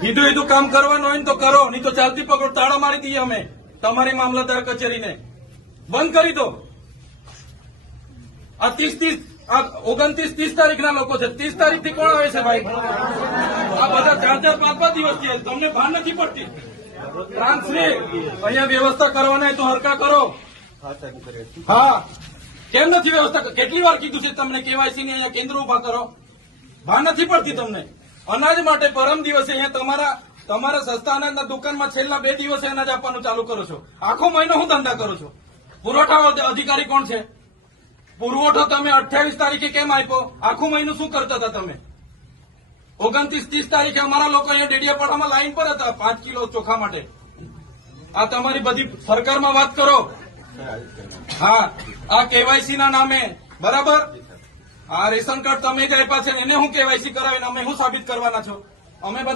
કીધું કામ કરવાનું હોય ને તો કરો, નહીં તો ચાલતી પકડો તાળા મારી દઈએ અમે તમારી મામલતદાર કચેરીને બંધ કરી દો. આ 29-30 તારીખના લોકો છે. 30 તારીખથી કોણ આવે છે ભાઈ? આ બધા 4-4, 5-5 દિવસ થયા. તમને ભાન નથી પડતી? ટ્રાન્સફર અહીંયા વ્યવસ્થા કરવાના તો હરકા કરો. હા, કેમ નથી વ્યવસ્થા? કેટલી વાર કીધું છે તમને કેવાયસી ની અહીંયા કેન્દ્ર ઉભા કરો? ભાન નથી પડતી તમને? અનાજ માટે પરમ દિવસે અહીંયા તમારા સસ્તા અનાજના દુકાનમાં છેલ્લા 2 દિવસે અનાજ આપવાનું ચાલુ કરો છો. આખો મહિનો હું ધંધા કરો છો? પુરવઠા અધિકારી કોણ છે? પુરવઠો તમે 28 તારીખે કેમ આપ્યો? આખું મહિનું શું કરતા હતા તમે? 29-30 તારીખે અમારા લોકો અહીંયા ડેડિયાપાડામાં લાઈન પર હતા 5 કિલો ચોખા માટે. આ તમારી બધી સરકારમાં વાત કરો. હા, આ કેવાયસી ના નામે બરાબર. આ રેશન કાર્ડ તમે જ આપ્યા છે એને હું કેવાયસી કરાવીને અમે શું સાબિત કરવાના છો? અમે બધા